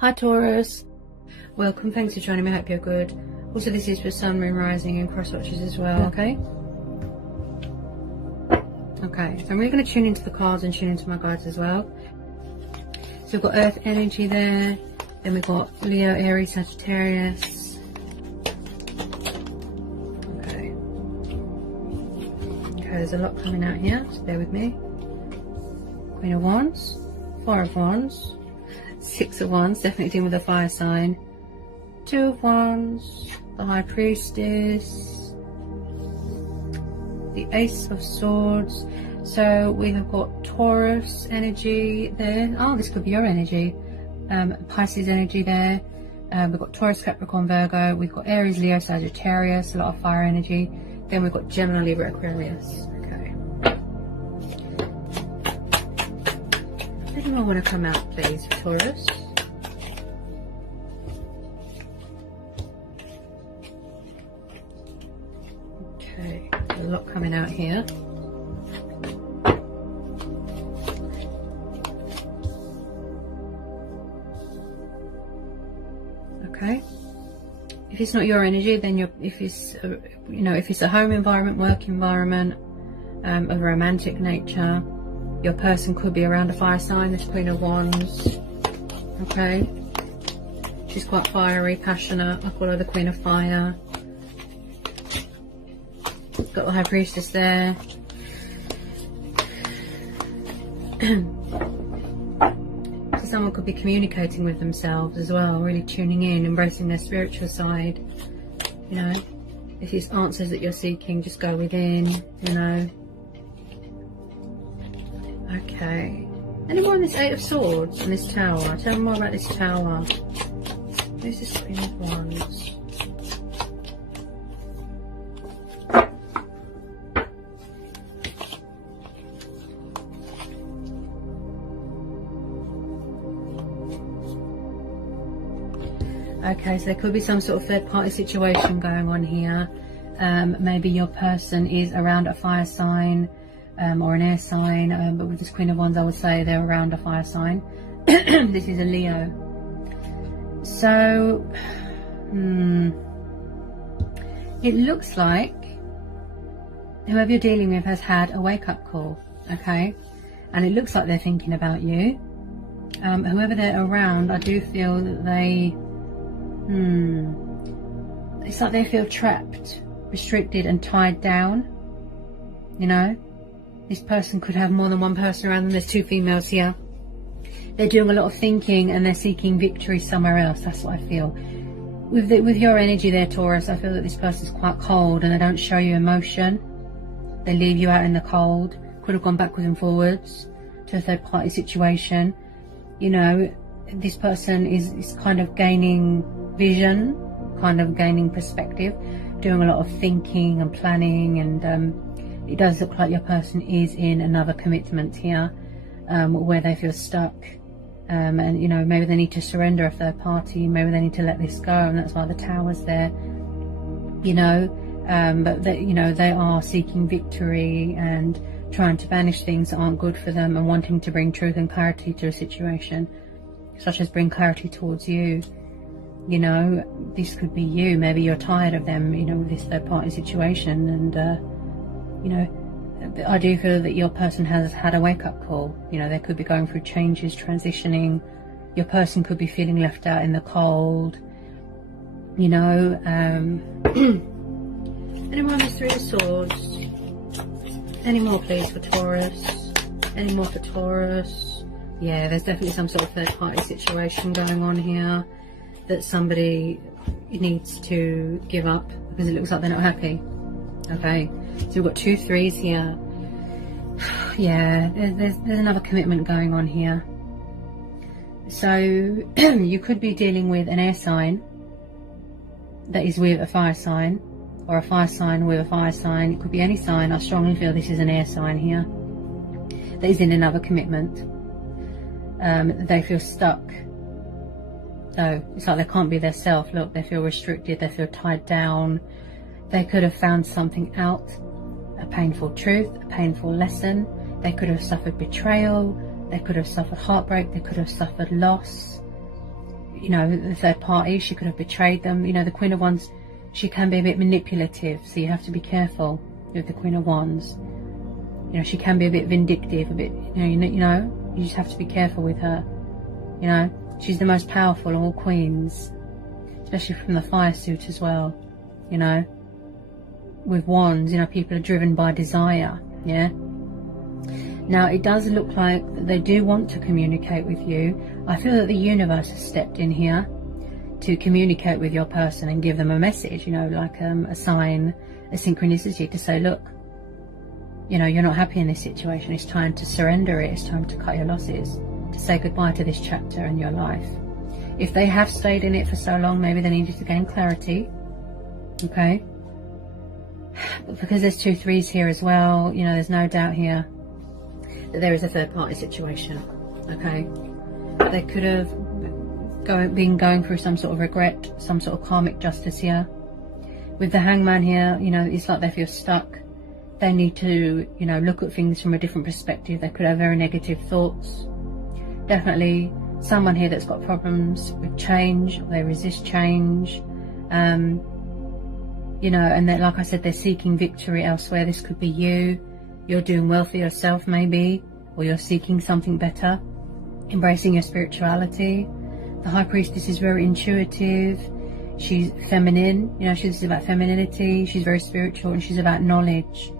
Hi Taurus, welcome, thanks for joining me, I hope you're good. Also this is for Sun, Moon, Rising and cross watches as well, okay? Okay, so I'm really going to tune into the cards and tune into my guides as well. So we've got Earth energy there, then we've got Leo, Aries, Sagittarius. Okay, there's a lot coming out here, just bear with me. Queen of Wands, Four of Wands, Six of Wands, definitely dealing with a fire sign. Two of Wands, the High Priestess, the Ace of Swords. So we have got Taurus energy there. Oh, this could be your energy. Pisces energy there. We've got Taurus, Capricorn, Virgo. We've got Aries, Leo, Sagittarius, a lot of fire energy. Then we've got Gemini, Libra, Aquarius. Okay. Anyone want to come out, please, for Taurus? Okay, a lot coming out here. Okay. If it's not your energy, then if it's if it's a home environment, work environment, of a romantic nature, your person could be around a fire sign. This Queen of Wands. Okay. She's quite fiery, passionate. I call her the Queen of Fire. Got the High Priestess there. So someone could be communicating with themselves as well, really tuning in, embracing their spiritual side. You know, if it's answers that you're seeking, just go within, you know. Okay. Anyone on this Eight of Swords and this Tower? Tell me more about this Tower. Who's this Queen of Wands? Okay, so there could be some sort of third party situation going on here. Maybe your person is around a fire sign or an air sign, but with this Queen of Wands I would say they're around a fire sign. This is a Leo. So, it looks like whoever you're dealing with has had a wake-up call, okay? And it looks like they're thinking about you. Whoever they're around, I do feel that they... it's like they feel trapped, restricted and tied down, you know. This person could have more than one person around them. There's two females here. They're doing a lot of thinking and they're seeking victory somewhere else. That's what I feel. With your energy there, Taurus, I feel that this person's quite cold and they don't show you emotion. They leave you out in the cold. Could have gone backwards and forwards to a third party situation. You know, this person is kind of gaining vision, kind of gaining perspective, doing a lot of thinking and planning, and it does look like your person is in another commitment here, where they feel stuck, and you know, maybe they need to surrender a third party, maybe they need to let this go, and that's why the Tower's there, you know. But they, you know, they are seeking victory and trying to banish things that aren't good for them and wanting to bring truth and clarity to a situation, such as bring clarity towards you. You know, this could be you. Maybe you're tired of them, you know, with this third party situation, and you know, I do feel that your person has had a wake-up call. You know, they could be going through changes, transitioning. Your person could be feeling left out in the cold, you know. Anyone who's Three of Swords? Any more please for Taurus? Any more for Taurus? Yeah, there's definitely some sort of third party situation going on here that somebody needs to give up because it looks like they're not happy. Okay, so we've got 2 threes here. Yeah, there's another commitment going on here. So you could be dealing with an air sign that is with a fire sign, or a fire sign with a fire sign. It could be any sign. I strongly feel this is an air sign here that is in another commitment. They feel stuck. So it's like they can't be their self. Look, they feel restricted, they feel tied down. They could have found something out, a painful truth, a painful lesson. They could have suffered betrayal, they could have suffered heartbreak, they could have suffered loss. you know, the third party. She could have betrayed them. You know, the Queen of Wands, she can be a bit manipulative, so you have to be careful with the Queen of Wands. You know, she can be a bit vindictive, a bit, you just have to be careful with her. You know, she's the most powerful of all queens, especially from the fire suit as well. You know, with wands, you know, people are driven by desire. Yeah. Now, it does look like they do want to communicate with you. I feel that the universe has stepped in here to communicate with your person and give them a message, you know, like a sign, a synchronicity to say, look, you know, you're not happy in this situation. It's time to surrender it. It's time to cut your losses, to say goodbye to this chapter in your life. If they have stayed in it for so long, maybe they need you to gain clarity. Okay? But because there's 2 3s here as well, you know, there's no doubt here that there is a third party situation. Okay? They could have been going through some sort of regret, some sort of karmic justice here. With the Hangman here, you know, it's like they feel stuck. They need to, you know, look at things from a different perspective. They could have very negative thoughts. Definitely someone here that's got problems with change. They resist change. You know, and that, like I said, they're seeking victory elsewhere. This could be you. You're doing well for yourself maybe, or you're seeking something better, embracing your spirituality. The High Priestess is very intuitive. She's feminine, you know, she's about femininity. She's very spiritual, and she's about knowledge,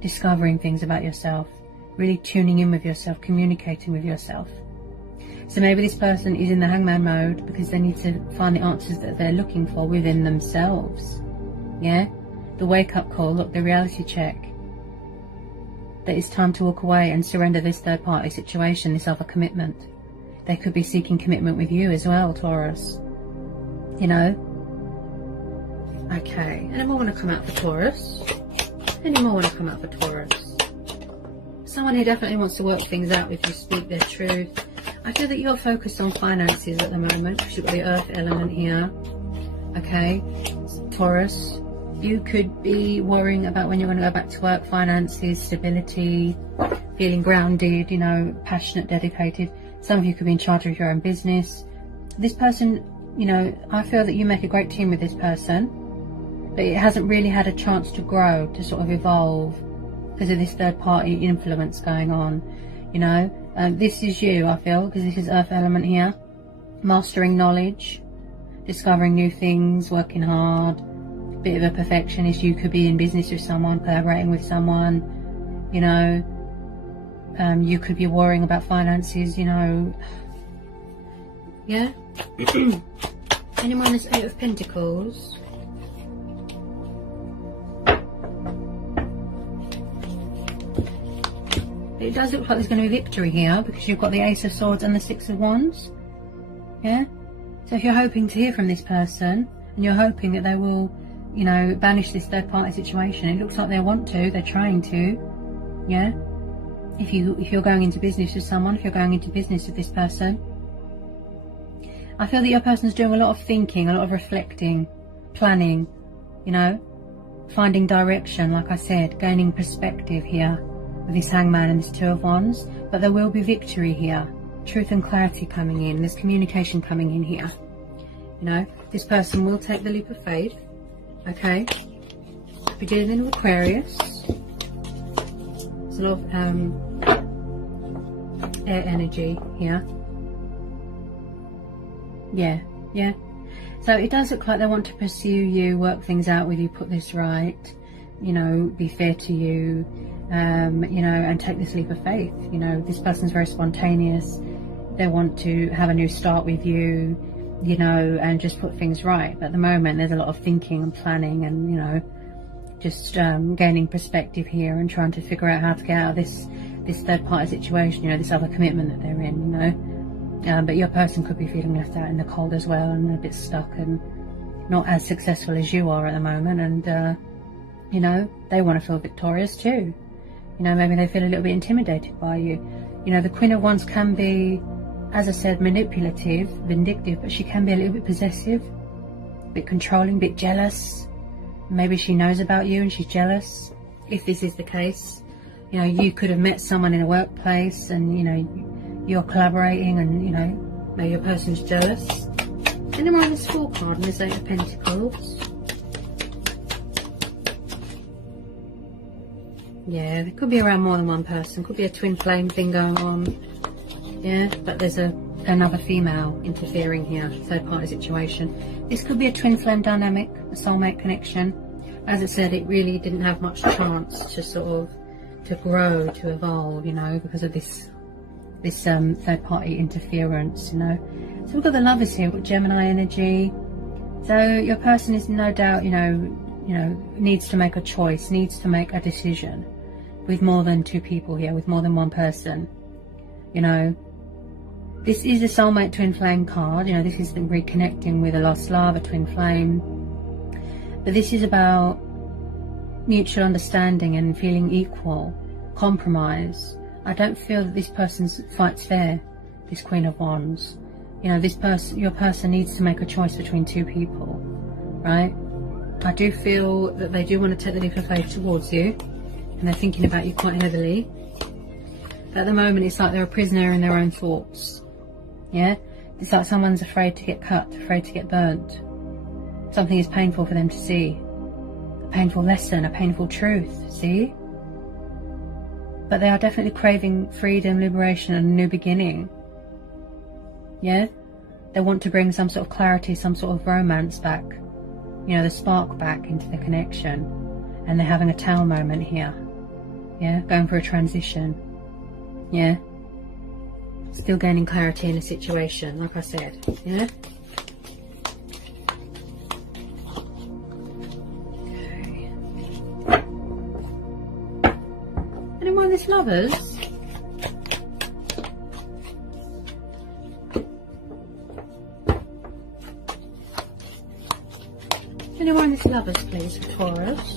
discovering things about yourself, really tuning in with yourself, communicating with yourself. So maybe this person is in the Hangman mode because they need to find the answers that they're looking for within themselves. Yeah? The wake-up call, look, the reality check. That it's time to walk away and surrender this third-party situation, this other commitment. They could be seeking commitment with you as well, Taurus. You know? Okay. Any more want to come out for Taurus? Any more want to come out for Taurus? Someone who definitely wants to work things out with you, speak their truth. I feel that you're focused on finances at the moment because you've got the earth element here. Okay? Taurus. You could be worrying about when you're going to go back to work, finances, stability, feeling grounded, you know, passionate, dedicated. Some of you could be in charge of your own business. This person, you know, I feel that you make a great team with this person, but it hasn't really had a chance to grow, to sort of evolve because of this third party influence going on, you know. This is you, I feel, because this is earth element here. Mastering knowledge, discovering new things, working hard. Bit of a perfectionist. You could be in business with someone, collaborating with someone, you know. You could be worrying about finances, you know. Yeah. Anyone that's 8 of Pentacles. It does look like there's going to be victory here because you've got the Ace of Swords and the 6 of Wands. Yeah. So if you're hoping to hear from this person and you're hoping that they will, you know, banish this third party situation, it looks like they want to, they're trying to. Yeah. If you're going into business with someone, if you're going into business with this person, I feel that your person's doing a lot of thinking, a lot of reflecting, planning, you know, finding direction, like I said, gaining perspective here with this Hangman and this 2 of Wands. But there will be victory here, truth and clarity coming in, there's communication coming in here. You know, this person will take the leap of faith. Okay, beginning with Aquarius. There's a lot of air energy here. Yeah. So it does look like they want to pursue you, work things out with you, put this right, you know, be fair to you, you know, and take this leap of faith. You know, this person's very spontaneous. They want to have a new start with you, you know, and just put things right. But at the moment there's a lot of thinking and planning and, you know, just gaining perspective here and trying to figure out how to get out of this third party situation, you know, this other commitment that they're in, you know. But your person could be feeling left out in the cold as well and a bit stuck and not as successful as you are at the moment. And you know, they want to feel victorious too. You know, maybe they feel a little bit intimidated by you. You know, the Queen of Wands can be, as I said, manipulative, vindictive, but she can be a little bit possessive, a bit controlling, a bit jealous. Maybe she knows about you and she's jealous. If this is the case, you know, you could have met someone in a workplace and, you know, you're collaborating and, you know, maybe your person's jealous. Any more on this Fool card and this Eight of Pentacles? Yeah, there could be around more than one person. Could be a twin flame thing going on. Yeah, but there's another female interfering here. Third party situation. This could be a twin flame dynamic, a soulmate connection. As I said, it really didn't have much chance to sort of to grow, to evolve, you know, because of this third party interference, you know. So we've got the Lovers here with Gemini energy. So your person is no doubt, you know, needs to make a choice, needs to make a decision with more than two people here, with more than one person. You know, this is a soulmate twin flame card. You know, this is the reconnecting with a lost love, a twin flame. But this is about mutual understanding and feeling equal, compromise. I don't feel that this person fights fair, this Queen of Wands. You know, this person, your person needs to make a choice between two people, right? I do feel that they do want to take the leap of faith towards you, and they're thinking about you quite heavily. But at the moment, it's like they're a prisoner in their own thoughts. Yeah? It's like someone's afraid to get cut, afraid to get burnt. Something is painful for them to see. A painful lesson, a painful truth, see? But they are definitely craving freedom, liberation, and a new beginning. Yeah? They want to bring some sort of clarity, some sort of romance back. You know, the spark back into the connection. And they're having a Tower moment here. Yeah? Going for a transition. Yeah? Still gaining clarity in a situation, like I said. Yeah? Okay. Anyone on this Lovers? Anyone on this Lovers, please, for Taurus?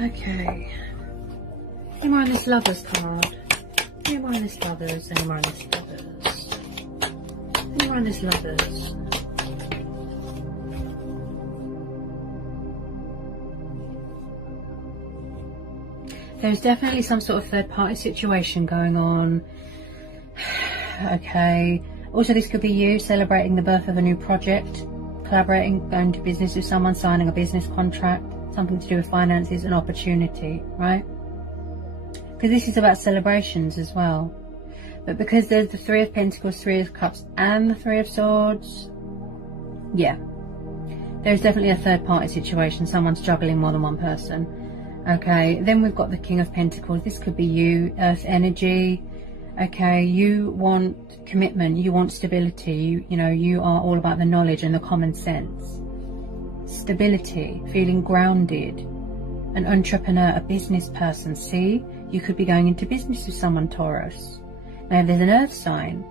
Okay. Any more on this Lovers card? Any more on this Lovers? Any more on this Lovers? Any more on this Lovers? There's definitely some sort of third party situation going on. Okay. Also, this could be you celebrating the birth of a new project, collaborating, going to business with someone, signing a business contract. Something to do with finances and opportunity, right? Because this is about celebrations as well. But because there's the Three of Pentacles, Three of Cups, and the Three of Swords, yeah, there's definitely a third party situation. Someone's juggling more than one person. Okay, then we've got the King of Pentacles. This could be you, Earth energy. Okay, you want commitment, you want stability. You know, you are all about the knowledge and the common sense. Stability, feeling grounded, an entrepreneur, a business person. See, you could be going into business with someone, Taurus. Maybe there's an earth sign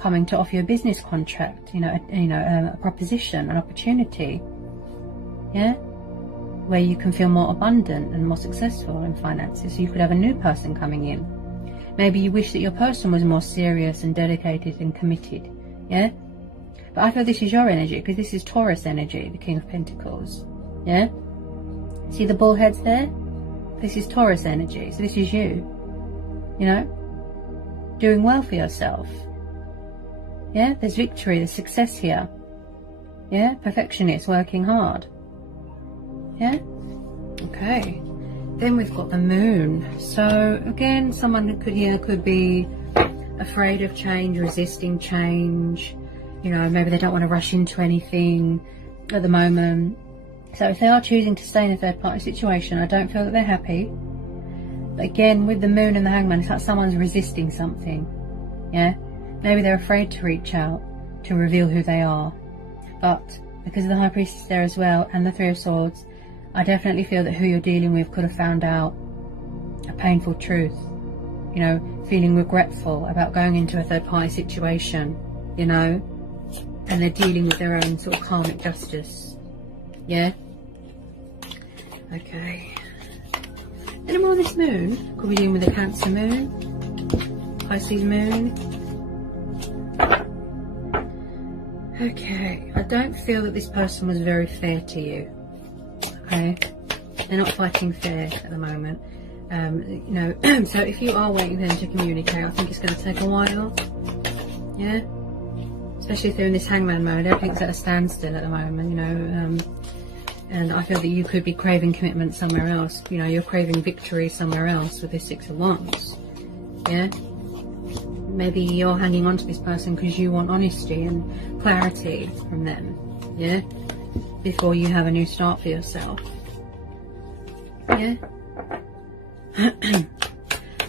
coming to offer you a business contract, a proposition, an opportunity, yeah, where you can feel more abundant and more successful in finances. So you could have a new person coming in. Maybe you wish that your person was more serious and dedicated and committed, yeah. But I feel this is your energy, because this is Taurus energy, the King of Pentacles. Yeah? See the bull heads there? This is Taurus energy. So this is you. You know? Doing well for yourself. Yeah? There's victory, there's success here. Yeah? Perfectionist, working hard. Yeah? Okay. Then we've got the Moon. So again, someone could be afraid of change, resisting change. You know, maybe they don't want to rush into anything at the moment. So if they are choosing to stay in a third party situation, I don't feel that they're happy. But again, with the Moon and the Hangman, it's like someone's resisting something. Yeah? Maybe they're afraid to reach out, to reveal who they are. But because of the High Priestess there as well, and the Three of Swords, I definitely feel that who you're dealing with could have found out a painful truth. You know, feeling regretful about going into a third party situation, you know? And they're dealing with their own sort of karmic justice. Yeah? Okay. Any more on this Moon? Could be dealing with a Cancer Moon, Pisces Moon. Okay. I don't feel that this person was very fair to you. Okay? They're not fighting fair at the moment. You know, so if you are waiting for them to communicate, I think it's going to take a while. Yeah, especially if they're in this hangman mode. Everything's at a standstill at the moment, you know. And I feel that you could be craving commitment somewhere else. You know, you're craving victory somewhere else with this Six of Wands. Yeah, maybe you're hanging on to this person because you want honesty and clarity from them. Yeah, before you have a new start for yourself. Yeah.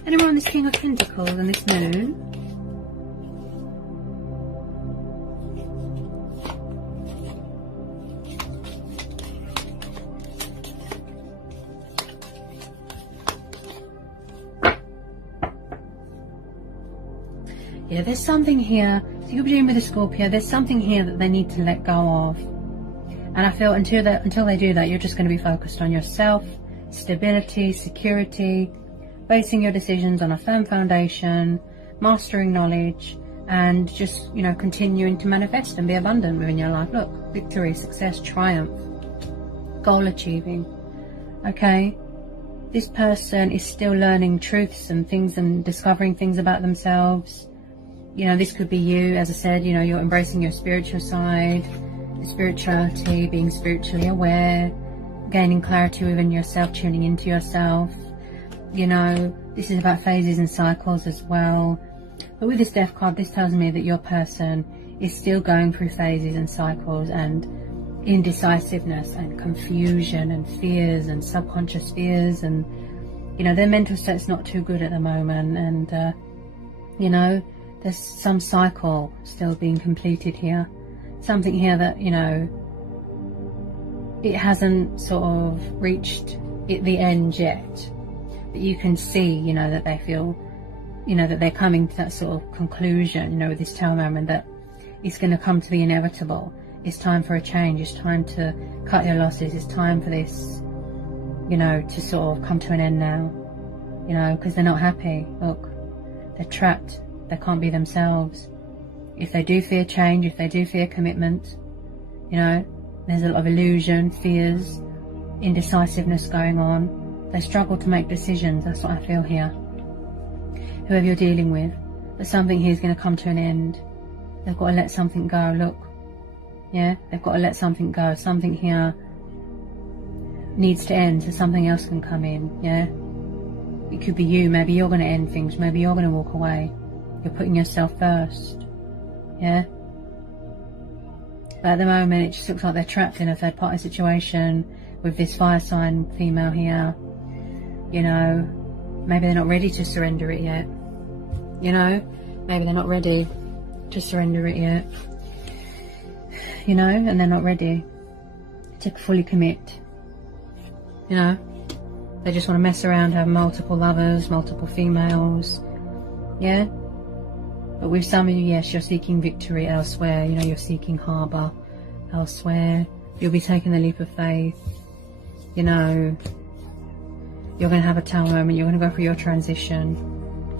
Anyone on this King of Pentacles and this Moon? Yeah, there's something here. So you're dealing with a Scorpio. There's something here that they need to let go of. And I feel until they do that, you're just going to be focused on yourself, stability, security, basing your decisions on a firm foundation, mastering knowledge, and just, you know, continuing to manifest and be abundant within your life. Look, victory, success, triumph, goal achieving. Okay, this person is still learning truths and things and discovering things about themselves. You know, this could be you, as I said, you know, you're embracing your spiritual side, spirituality, being spiritually aware, gaining clarity within yourself, tuning into yourself. You know, this is about phases and cycles as well. But with this Death card, this tells me that your person is still going through phases and cycles and indecisiveness and confusion and fears and subconscious fears, and, you know, their mental state's not too good at the moment, and, you know, there's some cycle still being completed here. Something here that, you know, it hasn't sort of reached the end yet. But you can see, you know, that they feel, you know, that they're coming to that sort of conclusion, you know, with this Tower moment, that it's going to come to the inevitable. It's time for a change. It's time to cut your losses. It's time for this, you know, to sort of come to an end now, you know, because they're not happy. Look, they're trapped. They can't be themselves. If they do fear change, if they do fear commitment, you know, there's a lot of illusion, fears, indecisiveness going on. They struggle to make decisions. That's what I feel here. Whoever you're dealing with, but something here is going to come to an end. They've got to let something go. Look, yeah, they've got to let something go. Something here needs to end so something else can come in. Yeah, it could be you. Maybe you're going to end things. Maybe you're going to walk away. You're putting yourself first. Yeah. But at the moment, it just looks like they're trapped in a third party situation with this fire sign female here. You know, maybe they're not ready to surrender it yet. You know, maybe they're not ready to surrender it yet. You know, and they're not ready to fully commit. You know, they just want to mess around, have multiple lovers, multiple females. Yeah. But with some of you, yes, you're seeking victory elsewhere. You know, you're seeking harbour elsewhere. You'll be taking the leap of faith. You know, you're going to have a Tower moment. You're going to go through your transition.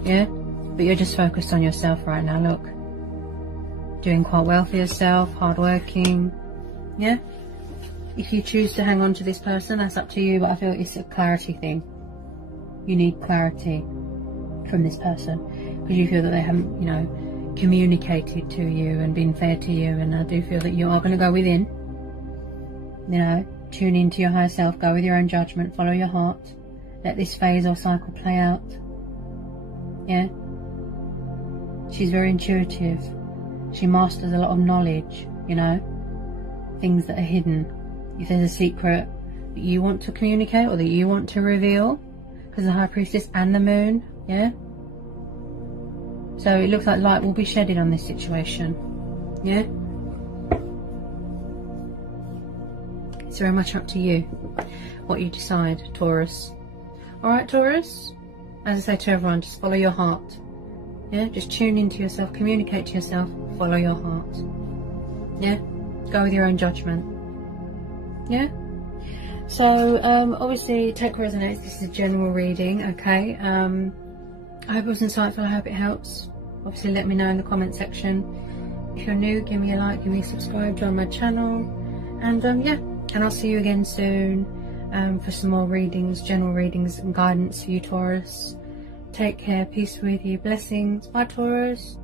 Yeah? But you're just focused on yourself right now. Look, doing quite well for yourself, hardworking. Yeah? If you choose to hang on to this person, that's up to you. But I feel it's a clarity thing. You need clarity from this person, because you feel that they haven't, you know, communicated to you and been fair to you. And I do feel that you are going to go within, you know, tune into your higher self, go with your own judgment, follow your heart, let this phase or cycle play out. Yeah, she's very intuitive. She masters a lot of knowledge, you know, things that are hidden. If there's a secret that you want to communicate or that you want to reveal, because the High Priestess and the Moon. Yeah. So it looks like light will be shedded on this situation. Yeah. It's very much up to you what you decide, Taurus. Alright, Taurus? As I say to everyone, just follow your heart. Yeah, just tune into yourself, communicate to yourself, follow your heart. Yeah, go with your own judgment. Yeah. So obviously take what resonates. This is a general reading, okay? I hope it was insightful. I hope it helps. Obviously let me know in the comment section. If you're new, give me a like, give me a subscribe, join my channel, and yeah, and I'll see you again soon. for some more readings, general readings and guidance for you, Taurus. Take care. Peace with you. Blessings. Bye, Taurus.